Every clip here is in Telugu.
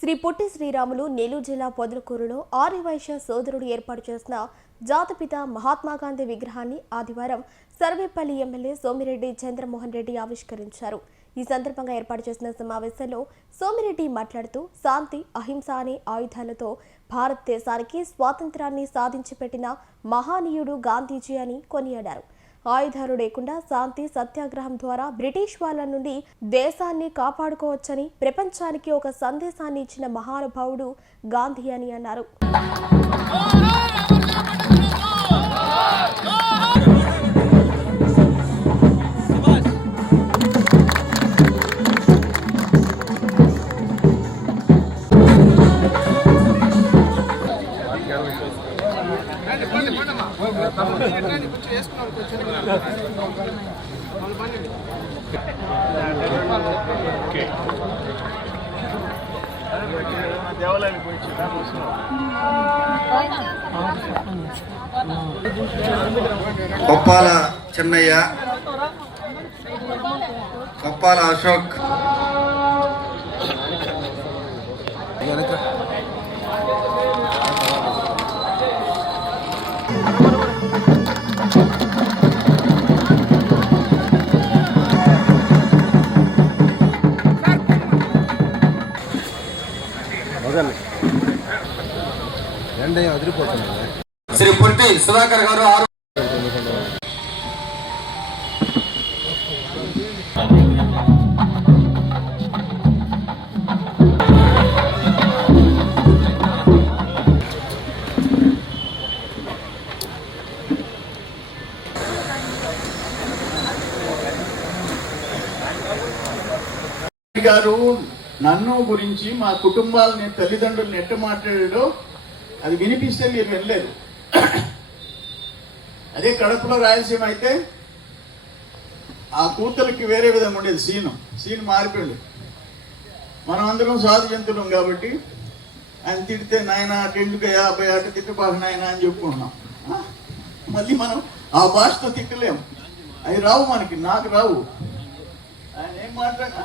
శ్రీ పొట్టి శ్రీరాములు నెల్లూరు జిల్లా పొదలకూరులో ఆర్యవైశ్య సోదరుడు ఏర్పాటు చేసిన జాతపిత మహాత్మా గాంధీ విగ్రహాన్ని ఆదివారం సర్వేపల్లి ఎమ్మెల్యే సోమిరెడ్డి చంద్రమోహన్ రెడ్డి ఆవిష్కరించారు. ఈ సందర్భంగా ఏర్పాటు చేసిన సమావేశంలో సోమిరెడ్డి మాట్లాడుతూ శాంతి అహింస అనే ఆయుధాలతో భారతదేశానికి స్వాతంత్రాన్ని సాధించి పెట్టిన మహానీయుడు గాంధీజీ అని కొనియాడారు. ఆయుధాలు లేకుండా శాంతి సత్యాగ్రహం ద్వారా బ్రిటిష్ వాళ్ళ నుండి దేశాన్ని కాపాడుకోవచ్చని ప్రపంచానికి ఒక సందేశాన్ని ఇచ్చిన మహానుభావుడు గాంధీ అని అన్నారు కొప్పాల అశోక్ మొదలు ఎండ అదిరిపోతుంది శ్రీ పొట్టి సుధాకర్ గారు ఆరు గారు నన్ను గురించి మా కుటుంబాలని తల్లిదండ్రులను ఎట్ట మాట్లాడాడో అది వినిపిస్తే మీరు వెళ్ళలేదు అదే కడపలో రాయలసీమ అయితే ఆ కూతురికి వేరే విధంగా ఉండేది సీను. సీన్ మారిపోయింది. మనం అందరం సాధు జంతువులం కాబట్టి ఆయన తిడితే నాయన అటెందుకు యాభై అటు తిట్టుపాక నాయన అని చెప్పుకుంటున్నాం. మళ్ళీ మనం ఆ భాషతో తిట్టలేం. అవి రావు మనకి నాకు రావు. ఆయన ఏం మాట్లాడినా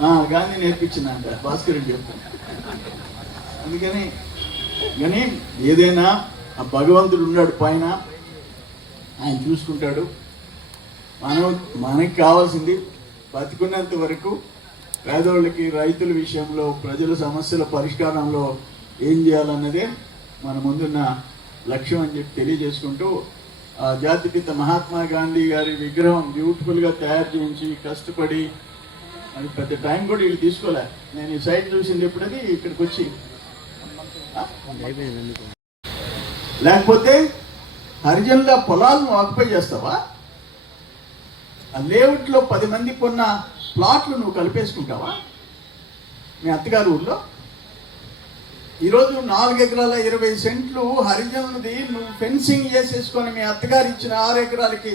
గాంధీ గాంధీ నేర్పించిందంట భాస్కర్ రెడ్డి చెప్తాను అందుకని కానీ ఏదైనా ఆ భగవంతుడు ఉన్నాడు పైన ఆయన చూసుకుంటాడు. మనం మనకి కావాల్సింది బతికున్నంత వరకు పేదోళ్ళకి రైతుల విషయంలో ప్రజల సమస్యల పరిష్కారంలో ఏం చేయాలన్నదే మన ముందున్న లక్ష్యం అని చెప్పి తెలియజేసుకుంటూ జాతిపిత మహాత్మా గాంధీ గారి విగ్రహం బ్యూటిఫుల్గా తయారు చేయించి కష్టపడి అది పెద్ద టైం కూడా వీళ్ళు తీసుకోలే. నేను ఈ సైట్ చూసింది ఎప్పుడది ఇక్కడికి వచ్చి. లేకపోతే హరిజనుల పొలాలను ఆక్యుపై చేస్తావా? ఆ లేఅవుట్లో పది మంది కొన్న ప్లాట్లు నువ్వు కలిపేసుకుంటావా? మీ అత్తగారు ఊళ్ళో ఈరోజు నాలుగు ఎకరాల ఇరవై సెంట్లు హరిజనులది నువ్వు ఫెన్సింగ్ చేసేసుకొని మీ అత్తగారు ఇచ్చిన ఆరు ఎకరాలకి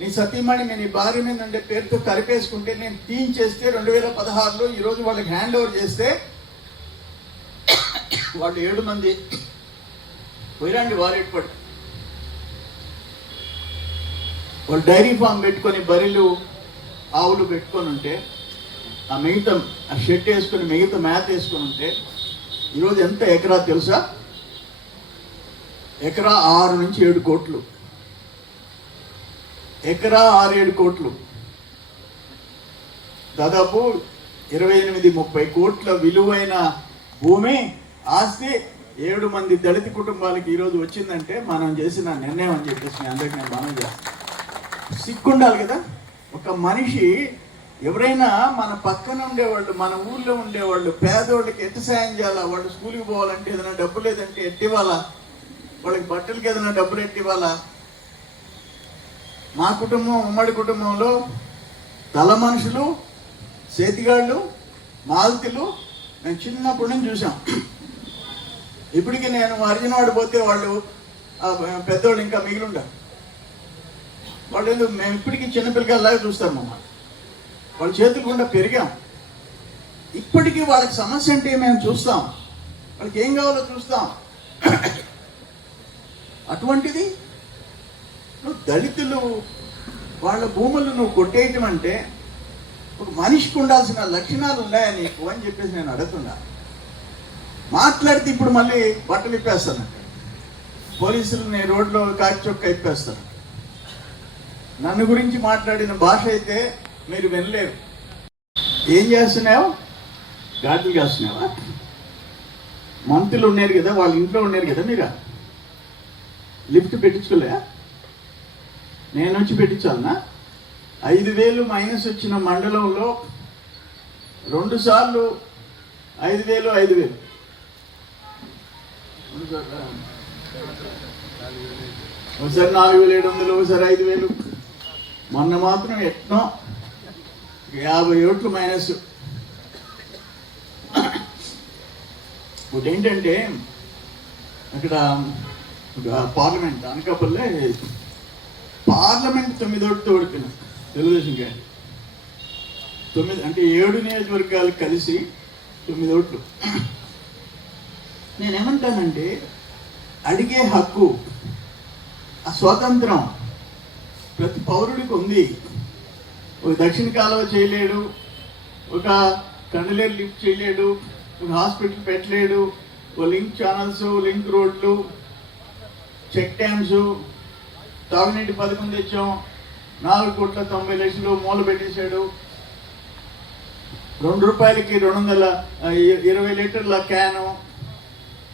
నీ సతీమణి మీ నీ భార్య మీద ఉండే పేరుతో కలిపేసుకుంటే నేను తీయించేస్తే రెండు వేల పదహారులో ఈరోజు వాళ్ళకి హ్యాండ్ ఓవర్ చేస్తే వాళ్ళు ఏడు మంది పోయిరండి వారేపడి వాళ్ళు డైరీ ఫామ్ పెట్టుకొని బర్రెలు ఆవులు పెట్టుకొని ఉంటే ఆ మిగతా ఆ షెడ్ వేసుకొని మిగతా మ్యాత్ వేసుకొని ఉంటే ఈరోజు ఎంత ఎకరా తెలుసా? ఎకరా ఆరు నుంచి ఏడు కోట్లు. ఎకరా ఆరు ఏడు కోట్లు. దాదాపు ఇరవై ఎనిమిది ముప్పై కోట్ల విలువైన భూమి ఆస్తి ఏడు మంది దళిత కుటుంబాలకి ఈరోజు వచ్చిందంటే మనం చేసిన నిర్ణయం అని చెప్పేసి మీ నేను మనం చేస్తాను సిగ్గుండాలి కదా? ఒక మనిషి ఎవరైనా మన పక్కన ఉండేవాళ్ళు మన ఊర్లో ఉండేవాళ్ళు పేదోళ్ళకి ఎట్ట సాయం చేయాలా? వాళ్ళు స్కూల్కి పోవాలంటే ఏదైనా డబ్బు లేదంటే ఎట్టివ్వాలా వాళ్ళకి బట్టలకి ఏదైనా డబ్బులు ఎట్టివ్వాలా మా కుటుంబం ఉమ్మడి కుటుంబంలో తల మనుషులు చేతిగాళ్ళు మాల్తులు మేము చిన్నప్పటి నుంచి చూసాం ఇప్పటికి నేను అర్జునవాడు పోతే వాళ్ళు పెద్దవాళ్ళు పెద్దోళ్ళు ఇంకా మిగిలి ఉంటారు. వాళ్ళు మేము ఇప్పటికీ చిన్నపిల్లకాయలాగా చూస్తాం మమ్మల్ని. వాళ్ళ చేతులు గుండా పెరిగాం. ఇప్పటికీ వాళ్ళకి సమస్య అంటే మేము చూస్తాం. వాళ్ళకి ఏం కావాలో చూస్తాం. అటువంటిది నువ్వు దళితులు వాళ్ళ భూములు నువ్వు కొట్టేయటం అంటే ఒక మనిషికి ఉండాల్సిన లక్షణాలు ఉన్నాయా నీకు అని చెప్పేసి నేను అడుగుతున్నా. మాట్లాడితే ఇప్పుడు మళ్ళీ బట్టలు ఇప్పేస్తాను. పోలీసులని రోడ్లో కాకి చొక్క ఇప్పేస్తాను నన్ను గురించి మాట్లాడిన భాష అయితే మీరు వినలేరు. ఏం చేస్తున్నావు? గాజులు కాస్తున్నావా? మంత్రులు ఉన్నారు కదా వాళ్ళ ఇంట్లో ఉన్నారు కదా మీరా? లిఫ్ట్ పెట్టించుకోలే నేను వచ్చి పెట్టించాలనా? ఐదు వేలు మైనస్ వచ్చిన మండలంలో రెండు సార్లు ఐదు వేలు ఐదు వేలు. ఒకసారి నాలుగు వేలు ఏడు వందలు ఒకసారి ఐదు వేలు. మొన్న మాత్రం ఎట్నో యాభై ఓట్లు మైనస్ ఒకటి ఏంటంటే అక్కడ ఒక పార్లమెంట్ అనకాపల్లె పార్లమెంట్ తొమ్మిది ఓట్లు ఓడిపోయినా తెలుగుదేశం గారి. తొమ్మిది అంటే ఏడు నియోజకవర్గాలు కలిసి తొమ్మిది ఓట్లు. నేనేమంటానంటే అడిగే హక్కు ఆ స్వాతంత్రం ప్రతి పౌరుడికి ఉంది. ఒక దక్షిణ కాలువ చేయలేడు ఒక కండలేరు లిఫ్ట్ చేయలేడు ఒక హాస్పిటల్ పెట్టలేడు ఓ లింక్ ఛానల్స్ లింక్ రోడ్లు చెక్ డ్యామ్స్ తాగునీటి పథకం తెచ్చాం నాలుగు కోట్ల తొంభై లక్షలు మూల పెట్టేశాడు. రెండు రూపాయలకి రెండు వందల ఇరవై లీటర్ల క్యాను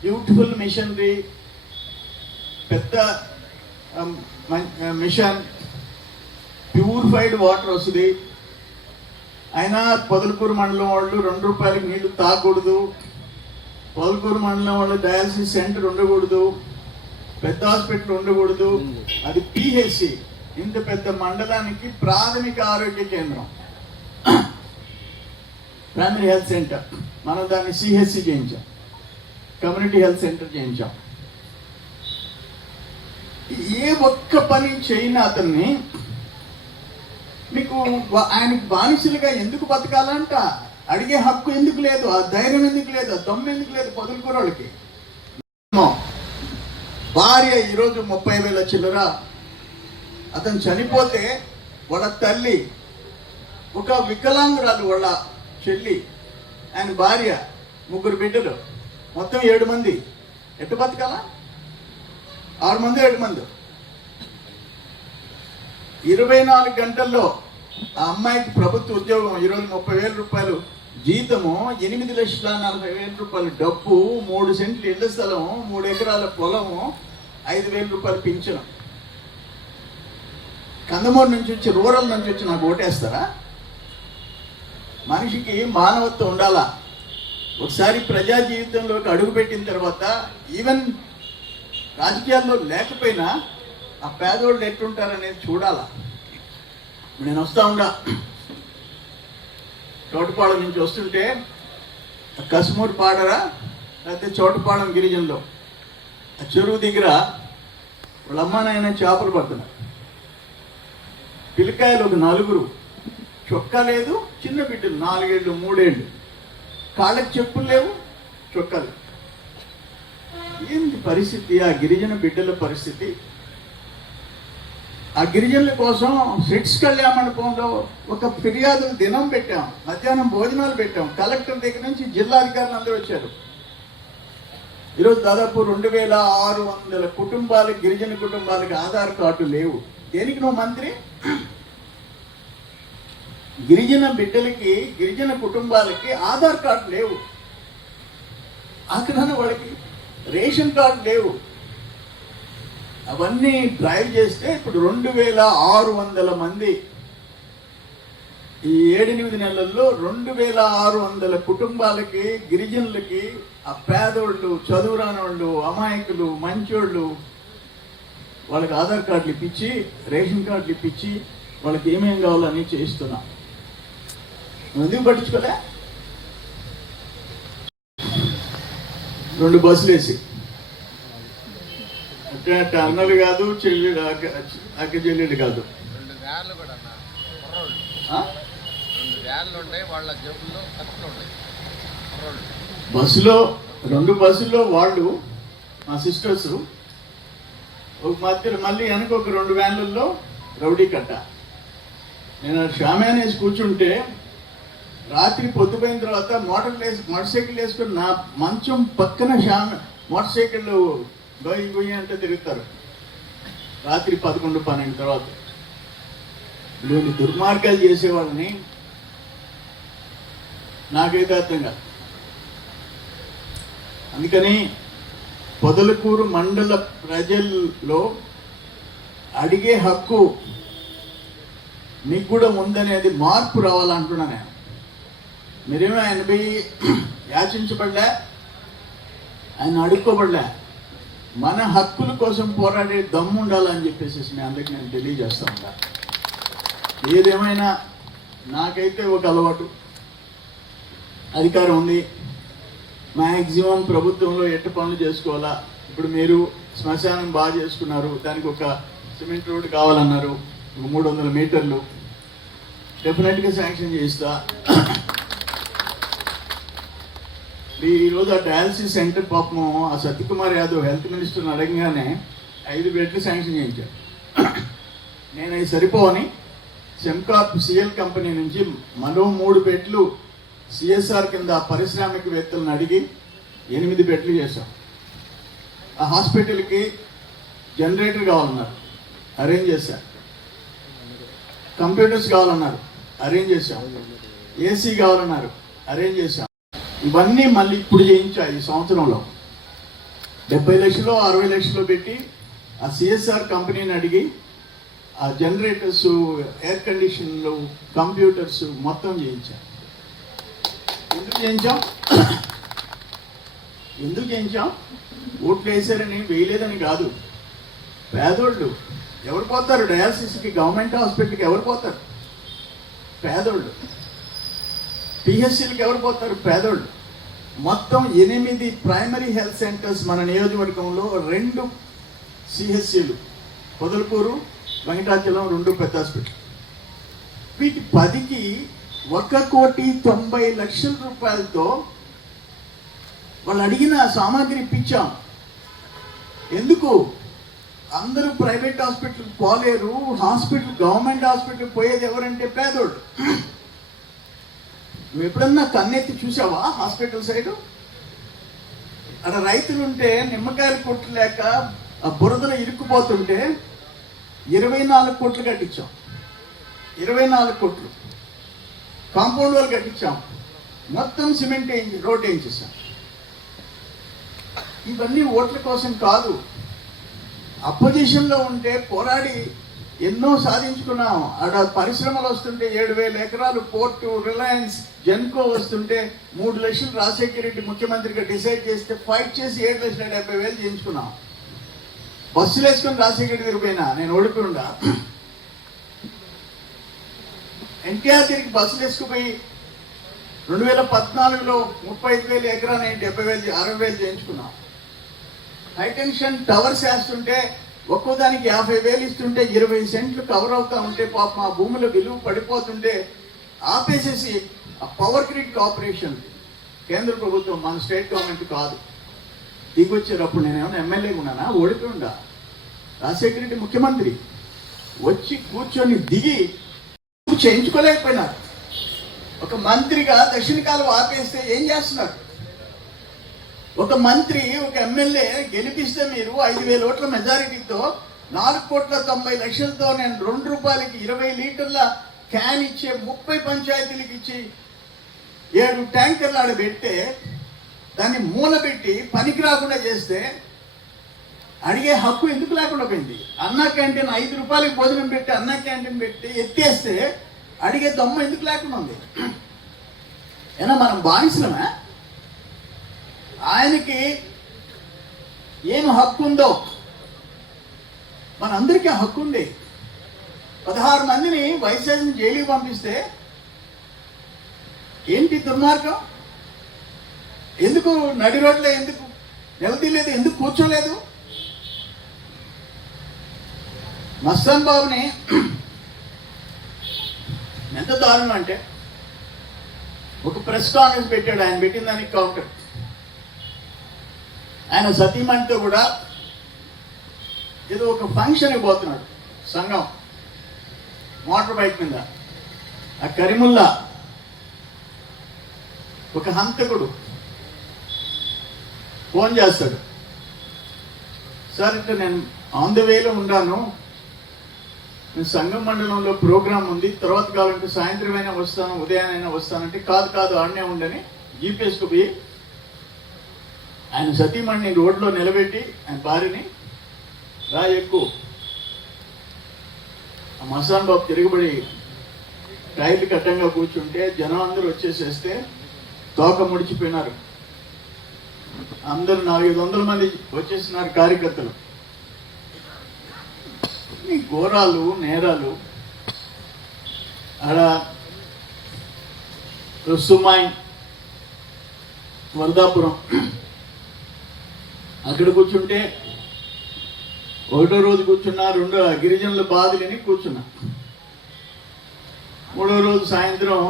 బ్యూటిఫుల్ మిషనరీ పెద్ద మిషన్ ప్యూరిఫైడ్ వాటర్ వస్తుంది. అయినా పొదలకూరు మండలం వాళ్ళు రెండు రూపాయలకి నీళ్ళు తాగకూడదు. పొదలకూరు మండలం వాళ్ళు డయాలసిస్ సెంటర్ ఉండకూడదు. పెద్ద హాస్పిటల్ ఉండకూడదు. అది పిహెచ్సి ఇంత పెద్ద మండలానికి ప్రాథమిక ఆరోగ్య కేంద్రం. ప్రైమరీ హెల్త్ సెంటర్ మనం దాన్ని సిహెచ్సి చేయించాం. కమ్యూనిటీ హెల్త్ సెంటర్ చేయించాం. ఏ ఒక్క పని చేయని అతన్ని మీకు ఆయనకు బానిసలుగా ఎందుకు బతకాలంట? అడిగే హక్కు ఎందుకు లేదు? ఆ ధైర్యం ఎందుకు లేదు? ఆ దమ్ము ఎందుకు లేదు పొదలకూరోళ్ళకి భార్య ఈరోజు ముప్పై వేల చిల్లర. అతను చనిపోతే వాళ్ళ తల్లి ఒక వికలాంగురాలు వాళ్ళ చెల్లి ఆయన భార్య ముగ్గురు బిడ్డలు. మొత్తం ఏడు మంది. ఎట్టు బతకాలా? ఆరు మంది ఏడు మంది. ఇరవై నాలుగు గంటల్లో ఆ అమ్మాయికి ప్రభుత్వ ఉద్యోగం ఈరోజు ముప్పై వేల రూపాయలు జీతము ఎనిమిది లక్షల నలభై వేల రూపాయలు డబ్బు మూడు సెంట్లు ఇళ్ళ స్థలం మూడు ఎకరాల పొలము ఐదు వేల రూపాయలు పింఛను. కందమూరు నుంచి వచ్చి రూరల్ నుంచి వచ్చి నాకు ఓటేస్తారా? మనిషికి మానవత్వం ఉండాలా? ఒకసారి ప్రజా జీవితంలోకి అడుగుపెట్టిన తర్వాత ఈవెన్ రాజకీయాల్లో లేకపోయినా ఆ పేదోళ్ళు ఎట్టుంటారనేది చూడాలా? నేను వస్తా ఉండా. చోటుపాళెం నుంచి వస్తుంటే ఆ కసుమూరు పాడరా లేకపోతే చోటుపాళెం గిరిజనలో. ఆ చెరువు దగ్గర వాళ్ళ చేపలు పడుతున్నారు. పిల్లకాయలు ఒక నలుగురు. చొక్కా లేదు చిన్న బిడ్డలు నాలుగేళ్ళు మూడేళ్ళు. కాళ్ళకి చెప్పులు లేవు చొక్కాలు ఏంటి పరిస్థితి? ఆ గిరిజన బిడ్డల పరిస్థితి? ఆ గిరిజనుల కోసం సిట్స్ కళ్యాణ మండపంలో ఒక ఫిర్యాదులు దినం పెట్టాం. మధ్యాహ్నం భోజనాలు పెట్టాం. కలెక్టర్ దగ్గర నుంచి జిల్లా అధికారులు అందరూ వచ్చారు. ఈరోజు దాదాపు రెండు వేల ఆరు వందల కుటుంబాలకు గిరిజన కుటుంబాలకు ఆధార్ కార్డు లేవు. దేనికి నువ్వు మంత్రి? గిరిజన బిడ్డలకి గిరిజన కుటుంబాలకి ఆధార్ కార్డు లేవు. అక్కడ వాళ్ళకి రేషన్ కార్డు లేవు. అవన్నీ డ్రైవ్ చేస్తే ఇప్పుడు రెండు వేల ఆరు వందల మంది ఈ ఏడెనిమిది నెలల్లో రెండు వేల ఆరు వందల కుటుంబాలకి గిరిజనులకి ఆ పేదోళ్ళు చదువురాని వాళ్ళు అమాయకులు మంచోళ్ళు వాళ్ళకి ఆధార్ కార్డులు ఇప్పించి రేషన్ కార్డులు ఇప్పించి వాళ్ళకి ఏమేం కావాలో అన్నీ చేయిస్తున్నా. నువ్వు ఎందుకు పట్టించుకోలే? రెండు బస్సులు వేసి అంటే టర్నల్ కాదు చెల్లెడు అక్క అక్క చెల్లెడు కాదు రెండు వ్యాన్లు కూడా అన్న కుర్రోళ్ళు ఆ? రెండు వ్యాన్లు ఉన్నాయి వాళ్ళ జేబుల్లో ఖర్చులు ఉన్నాయి. కుర్రోళ్ళు. బస్సులో రెండు బస్సుల్లో వాళ్ళు మా సిస్టర్స్ ఒక మధ్య మళ్ళీ వెనక ఒక రెండు వ్యాన్లలో రౌడీ కట్ట. నేను షామ్యాన్ వేసి కూర్చుంటే రాత్రి పొద్దుపోయిన తర్వాత మోటార్ వేసి మోటార్ సైకిల్ వేసుకుని నా మంచం పక్కన షాన్ మోటార్ సైకిల్ గొయ్యి గొయ్యి అంటే తిరుగుతారు. రాత్రి పదకొండు పన్నెండు తర్వాత. ఇటువంటి దుర్మార్గాలు చేసేవాళ్ళని నాకైతే అర్థం కాదు. అందుకని పొదలకూరు మండల ప్రజల్లో అడిగే హక్కు మీకు కూడా ఉందనేది మార్పు రావాలంటున్నా నేను. మీరేమో ఆయన పోయి యాచించబడలే ఆయన అడుక్కోబడలే మన హక్కుల కోసం పోరాడే దమ్ము ఉండాలని చెప్పేసి మీ అందరికి నేను తెలియజేస్తా ఉంటా ఏదేమైనా నాకైతే ఒక అలవాటు. అధికారం ఉంది. మ్యాక్సిమం ప్రభుత్వంలో ఎట్ట పనులు చేసుకోవాలా? ఇప్పుడు మీరు శ్మశానం బాగా చేసుకున్నారు. దానికి ఒక సిమెంట్ రోడ్డు కావాలన్నారు. మూడు వందల మీటర్లు. డెఫినెట్గా శాంక్షన్ చేయిస్తా. ఈరోజు ఆ డయాలసిస్ సెంటర్ పాపము ఆ సత్యకుమార్ యాదవ్ హెల్త్ మినిస్టర్ని అడగగానే ఐదు బెడ్లు శాంక్షన్ చేయించారు. నేను అవి సరిపోవని సెమ్కాప్ సిఎల్ కంపెనీ నుంచి మరో మూడు బెడ్లు సిఎస్ఆర్ కింద పారిశ్రామికవేత్తలను అడిగి ఎనిమిది బెడ్లు చేశాం. ఆ హాస్పిటల్కి జనరేటర్ కావాలన్నారు. అరేంజ్ చేశాం. కంప్యూటర్స్ కావాలన్నారు. అరేంజ్ చేశాం. ఏసీ కావాలన్నారు. అరేంజ్ చేశాం. ఇవన్నీ మళ్ళీ ఇప్పుడు చేయించా ఈ సంవత్సరంలో. డెబ్బై లక్షలు అరవై లక్షలు పెట్టి ఆ సిఎస్ఆర్ కంపెనీని అడిగి ఆ జనరేటర్స్ ఎయిర్ కండిషన్లు కంప్యూటర్స్ మొత్తం చేయించాం. ఎందుకు చేయించాం? ఎందుకు చేయించాం? ఓట్లు వేసారని వేయలేదని కాదు. పేదోళ్ళు ఎవరు పోతారు? డయాలసిస్కి గవర్నమెంట్ హాస్పిటల్కి ఎవరు పోతారు? పేదోళ్ళు. పిహెచ్సిలకు ఎవరు పోతారు? పేదోళ్ళు. మొత్తం ఎనిమిది ప్రైమరీ హెల్త్ సెంటర్స్ మన నియోజకవర్గంలో రెండు సిహెచ్సిలు. పొదలకూరు వెంకటాచలం రెండు పెద్ద హాస్పిటల్. వీటి పదికి ఒక కోటి తొంభై లక్షల రూపాయలతో వాళ్ళు అడిగిన సామాగ్రి ఇప్పించాం. ఎందుకు? అందరూ ప్రైవేట్ హాస్పిటల్ పోలేరు. హాస్పిటల్ గవర్నమెంట్ హాస్పిటల్ పోయేది ఎవరంటే పేదోడు నువ్వు ఎప్పుడన్నా కన్నెత్తి చూసావా హాస్పిటల్ సైడ్? అక్కడ రైతులు ఉంటే నిమ్మకాయలు కొట్టు లేక ఆ బురదలో ఇరుక్కుపోతుంటే ఇరవై నాలుగు కోట్లు కట్టించాం. ఇరవై నాలుగు కోట్లు. కాంపౌండ్ వాళ్ళు కట్టించాం. మొత్తం సిమెంట్ వేయించి రోడ్ వేయించేసాం ఇవన్నీ ఓట్ల కోసం కాదు. అపోజిషన్లో ఉంటే పోరాడి ఎన్నో సాధించుకున్నాం. అక్కడ పరిశ్రమలు వస్తుంటే ఏడు వేల ఎకరాలు పోర్టు రిలయన్స్ జెన్కో వస్తుంటే మూడు లక్షలు రాజశేఖర రెడ్డి ముఖ్యమంత్రిగా డిసైడ్ చేస్తే ఫైట్ చేసి ఏడు లక్షల డెబ్బై వేలు చేయించుకున్నాం. బస్సులు వేసుకొని రాజశేఖర రెడ్డి నేను ఓడిపోయిండా. ఎన్టీఆర్ తిరిగి బస్సులు వేసుకుపోయి రెండు వేల పద్నాలుగులో ముప్పై ఐదు వేలు ఎకరాలు డెబ్బై వేలు అరవై వేలు చేయించుకున్నాం. హైటెన్షన్ టవర్స్ వేస్తుంటే ఒక్కో దానికి యాభై వేలు ఇస్తుంటే ఇరవై సెంట్లు కవర్ అవుతా ఉంటే పాప మా భూముల విలువ పడిపోతుంటే ఆపేసేసి ఆ పవర్ గ్రిడ్ కార్పొరేషన్ కేంద్ర ప్రభుత్వం మన స్టేట్ గవర్నమెంట్ కాదు. దిగొచ్చేటప్పుడు నేను ఏమైనా ఎమ్మెల్యే ఉన్నానా? ఓడిపోయి ఉండా రాజశేఖర రెడ్డి ముఖ్యమంత్రి వచ్చి కూర్చొని దిగి చేయించుకోలేకపోయినారు. ఒక మంత్రిగా దక్షిణ కాలం ఆపేస్తే ఏం చేస్తున్నారు? ఒక మంత్రి ఒక ఎమ్మెల్యే గెలిపిస్తే మీరు ఐదు వేల ఓట్ల మెజారిటీతో నాలుగు కోట్ల తొంభై లక్షలతో నేను రెండు రూపాయలకి ఇరవై లీటర్ల క్యాన్ ఇచ్చే ముప్పై పంచాయతీలకు ఇచ్చి ఏడు ట్యాంకర్లు ఆడ పెడితే దాన్ని మూలబెట్టి పనికి రాకుండా చేస్తే అడిగే హక్కు ఎందుకు లేకుండా పోయింది? అన్న క్యాంటీన్ ఐదు రూపాయలకి భోజనం పెట్టి అన్న క్యాంటీన్ పెట్టి ఎత్తేస్తే అడిగే దమ్ము ఎందుకు లేకుండా ఉంది? ఏనా మనం బానిసలమే? ఆయనకి ఏం హక్కు ఉందో మనందరికీ హక్కు ఉంది పదహారు మందిని వైశాఖ జైలుకి పంపిస్తే ఏంటి దుర్మార్గం? ఎందుకు నడి రోడ్లో ఎందుకు? నిలదీయలేదు ఎందుకు కూర్చోలేదు? మస్తాన్ బాబుని ఎంత దారుణం అంటే ఒక ప్రెస్ కాన్ఫరెన్స్ పెట్టాడు ఆయన పెట్టిన దానికి కౌంటర్. ఆయన సతీమణితో కూడా ఏదో ఒక ఫంక్షన్కి పోతున్నాడు. సంఘం మోటార్ బైక్ మీద. ఆ కరిముల్లా ఒక హంతకుడు ఫోన్ చేస్తాడు. సార్ ఇట్లా నేను ఆన్ ద వేలో ఉన్నాను నేను సంఘం మండలంలో ప్రోగ్రామ్ ఉంది. తర్వాత కావాలంటే సాయంత్రం అయినా వస్తాను ఉదయాన్నైనా వస్తానంటే కాదు కాదు ఆడనే ఉండని జీపీఎస్కు పోయి ఆయన సతీమణిని రోడ్లో నిలబెట్టి ఆయన భార్యని రా ఎక్కువ ఆ మసాన్ బాబు తిరగబడి టైర్లు కట్టంగా కూర్చుంటే జనం అందరూ వచ్చేసేస్తే తోక ముడిచిపోయినారు. అందరూ నాలుగైదు వందల మంది వచ్చేసినారు కార్యకర్తలు. ఈ ఘోరాలు నేరాలు ఆడ రుసుమాయి వరదాపురం అక్కడ కూర్చుంటే ఒకటో రోజు కూర్చున్నా రెండో గిరిజనుల బాధలని కూర్చున్నా. మూడో రోజు సాయంత్రం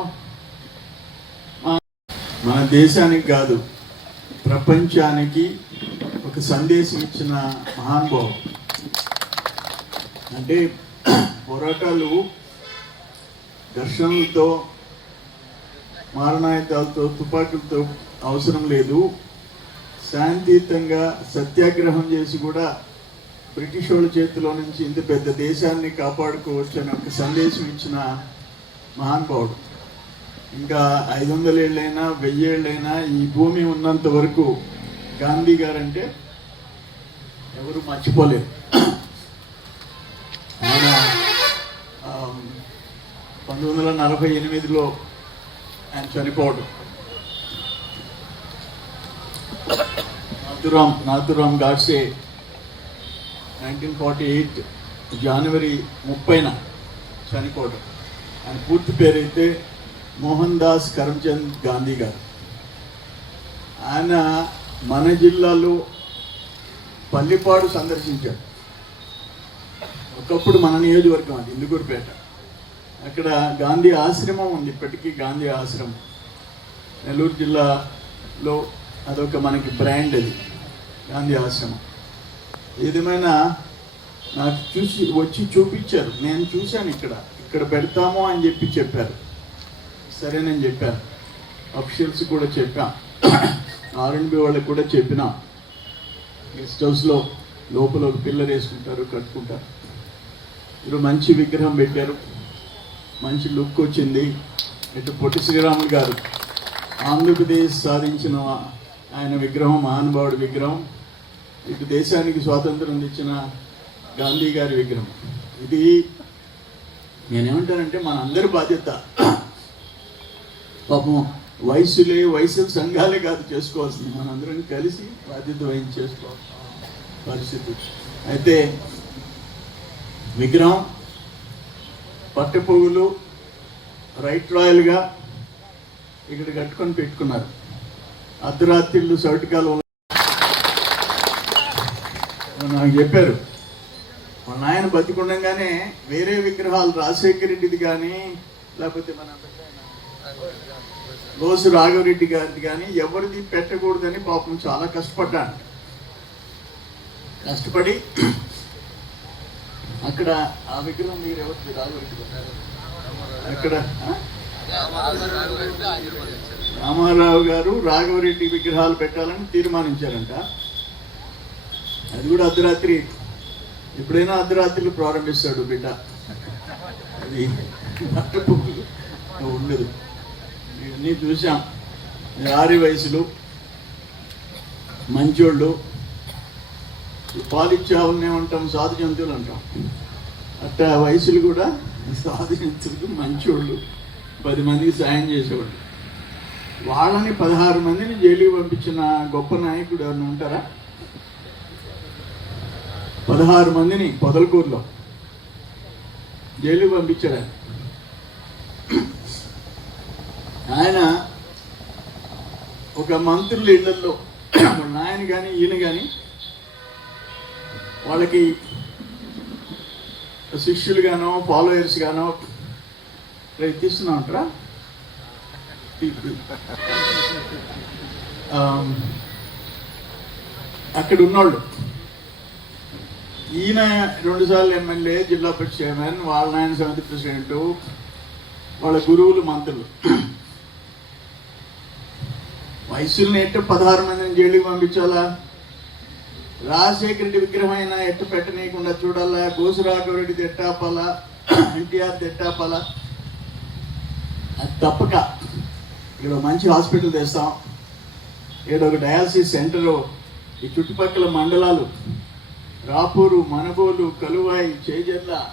మన దేశానికి కాదు ప్రపంచానికి ఒక సందేశం ఇచ్చిన మహానుభావం అంటే పోరాటాలు ఘర్షణలతో మారణాయుధాలతో తుపాకులతో అవసరం లేదు. శాంతియుతంగా సత్యాగ్రహం చేసి కూడా బ్రిటిష్ వాళ్ళ చేతిలో నుంచి ఇంత పెద్ద దేశాన్ని కాపాడుకోవచ్చు అని ఒక సందేశం ఇచ్చిన మహానుభావుడు ఇంకా ఐదు వందల ఏళ్ళైనా వెయ్యి ఏళ్ళైనా ఈ భూమి ఉన్నంత వరకు గాంధీ గారంటే ఎవరు మర్చిపోలేరు ఆయన పంతొమ్మిది వందల నలభై ఎనిమిదిలో ఆయన చనిపోవడం Nathuram Nathuram Godse nineteen forty eight జనవరి ముప్పైన చనిపోవడం. ఆయన పూర్తి పేరైతే మోహన్ దాస్ కరమ్చంద్ గాంధీ గారు. ఆయన మన జిల్లాలో పల్లిపాడు సందర్శించాడు ఒకప్పుడు మన నియోజకవర్గం అది ఇందుకూరుపేట అక్కడ గాంధీ ఆశ్రమం ఉంది ఇప్పటికీ గాంధీ ఆశ్రమం. నెల్లూరు జిల్లాలో అదొక మనకి బ్రాండ్ అది. గాంధీ ఆశ్రమం. ఏదేమైనా నాకు చూసి వచ్చి చూపించారు. నేను చూశాను ఇక్కడ. ఇక్కడ పెడతాము అని చెప్పి చెప్పారు. సరేనని చెప్పారు. అఫీషియల్స్ కూడా చెప్పాం. ఆర్ఎండ్బి వాళ్ళకి కూడా చెప్పినాం. గెస్ట్ హౌస్లో లోపల ఒక పిల్లర్ వేసుకుంటారు కట్టుకుంటారు. ఇప్పుడు మంచి విగ్రహం పెట్టారు. మంచి లుక్ వచ్చింది. ఇటు పొట్టి శ్రీరాములు గారు ఆంధ్రప్రదేశ్ సాధించిన ఆయన విగ్రహం మహానుభావుడి విగ్రహం ఇటు దేశానికి స్వాతంత్రం తెచ్చిన గాంధీ గారి విగ్రహం. ఇది నేనేమంటానంటే మన అందరి బాధ్యత. పాపం వయసులే వయసు సంఘాలే కాదు చేసుకోవాల్సింది. మనందరం కలిసి బాధ్యత వహించి చేసుకోవాలి పరిస్థితి అయితే విగ్రహం పట్టపువ్వులు రైట్ రాయల్గా ఇక్కడ కట్టుకొని పెట్టుకున్నారు. అర్ధరాత్రిళ్ళు సౌటికాలు నాకు చెప్పారు. మన నాయన బతికుండగానే వేరే విగ్రహాలు రాజశేఖర రెడ్డిది కానీ లేకపోతే మన లోసు రాఘవరెడ్డి గారిది కానీ ఎవరిది పెట్టకూడదని పాపం చాలా కష్టపడ్డాను. కష్టపడి అక్కడ ఆ విగ్రహం మీరు ఎవరిది? రాఘవరెడ్డి అక్కడ రామారావు గారు రాఘవరెడ్డి విగ్రహాలు పెట్టాలని తీర్మానించారంట. అది కూడా అర్ధరాత్రి. ఎప్పుడైనా అర్ధరాత్రులు ప్రారంభిస్తాడు బిడ్డ. అది ఉండదు. ఇవన్నీ చూసాం ఆరి వయసులు మంచోళ్ళు పాలిచ్చావులనే ఉంటాం సాధు జంతువులు అంటాం. అట్ట వయసులు కూడా సాధు జంతువులు మంచోళ్ళు. పది మందికి సాయం చేసేవాడు వాళ్ళని పదహారు మందిని జైలుకి పంపించిన గొప్ప నాయకుడు ఎవరిని ఉంటారా పదహారు మందిని పొదలకూరులో జైలుకి పంపించారు ఆయన. ఒక మంత్రుల ఇళ్ళలో వాళ్ళ ఆయన కానీ ఈయన కానీ వాళ్ళకి శిష్యులు గానో ఫాలోయర్స్ గానో రేపు తీస్తున్నా అంటారా? అక్కడ ఉన్నోళ్ళు. ఈయన రెండుసార్లు ఎమ్మెల్యే జిల్లా పరిషత్ చైర్మన్ వాళ్ళ నాయన సమితి ప్రెసిడెంట్ వాళ్ళ గురువులు మంత్రులు. వయసుల్ని ఎట్ట పదహారు మందిని జైలుకి పంపించాలా? రాజశేఖర రెడ్డి విగ్రహం అయినా ఎట్ట పెట్టనీయకుండా చూడాలా? గోసురాఘవరెడ్డి తెట్టాపాలా? ఎన్టీఆర్ తెట్టాపాలా? తప్పక. ఇక్కడ మంచి హాస్పిటల్ తెస్తాం. ఇక్కడ ఒక డయాలసిస్ సెంటరు. ఈ చుట్టుపక్కల మండలాలు. రాపూరు మనబోలు కలువాయి చేజర్ల.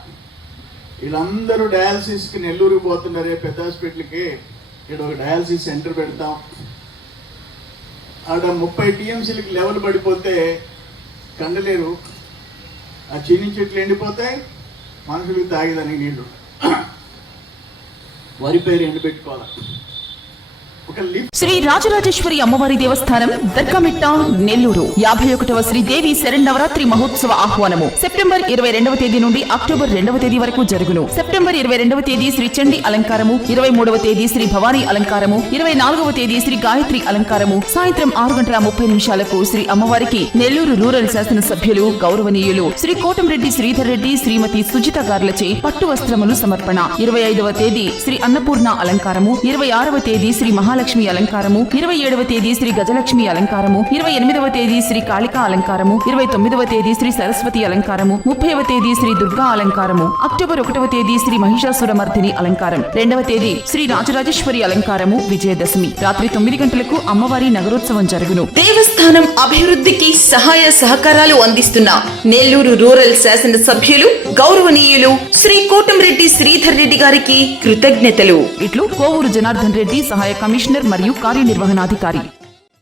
వీళ్ళందరూ డయాలసిస్కి నెల్లూరు పోతున్నారే పెద్ద హాస్పిటల్కి. ఇక్కడ ఒక డయాలసిస్ సెంటర్ పెడతాం. ఆడ ముప్పై టీఎంసీలకి లెవెల్ పడిపోతే కండలేరు. ఆ చిన్ని చెట్లు ఎండిపోతాయి. మనుషులకు తాగేదానికి నీళ్ళు వరి పేరు ఎండబెట్టుకోవాలి శ్రీ రాజరాజేశ్వరి అమ్మవారి దేవస్థానం దర్గమిట్ట నెల్లూరు. యాభై ఒకటవ శ్రీదేవి శరణవరాత్రి మహోత్సవ ఆహ్వానము. సెప్టెంబర్ ఇరవై రెండవ తేదీ నుండి అక్టోబర్ రెండవ తేదీ వరకు జరుగును. సెప్టెంబర్ ఇరవై రెండవ తేదీ శ్రీ చండి అలంకారము. ఇరవై మూడవ తేదీ శ్రీ భవానీ అలంకారము. ఇరవై నాలుగవ తేదీ శ్రీ గాయత్రి అలంకారము. సాయంత్రం ఆరు గంటల ముప్పై నిమిషాలకు శ్రీ అమ్మవారికి నెల్లూరు రూరల్ శాసనసభ్యులు గౌరవనీయులు శ్రీ కోటంరెడ్డి శ్రీధర్ రెడ్డి శ్రీమతి సుజిత గార్లచే పట్టు వస్త్రములు సమర్పణ. ఇరవై ఐదవ తేదీ శ్రీ అన్నపూర్ణ అలంకారము. ఇరవై ఆరవ తేదీ శ్రీ మహాల మహాలక్ష్మి అలంకారము. ఇరవై ఏడవ తేదీ శ్రీ గజలక్ష్మి అలంకారము. ఇరవై ఎనిమిదవ తేదీ శ్రీ కాళికా అలంకారము. ఇరవై తొమ్మిదవ తేదీ శ్రీ సరస్వతి అలంకారము. ముప్పైవ తేదీ శ్రీ దుర్గా అలంకారము. అక్టోబర్ ఒకటవ తేదీ శ్రీ మహిషాసురమర్దిని అలంకారం. రెండవ తేదీ శ్రీ రాజరాజేశ్వరి అలంకారము విజయదశమి. రాత్రి తొమ్మిది గంటలకు అమ్మవారి నగరోత్సవం జరుగును. దేవస్థానం అభివృద్ధికి సహాయ సహకారాలు అందిస్తున్న నెల్లూరు రూరల్ శాసన సభ్యులు గౌరవనీయులు శ్రీ కోటంరెడ్డి శ్రీధర్ రెడ్డి గారికి కృతజ్ఞతలు. ఇట్లు కోవూరు జనార్దన్ రెడ్డి సహాయ కమిషనర్ మరియు కార్యనిర్వహణాధికారి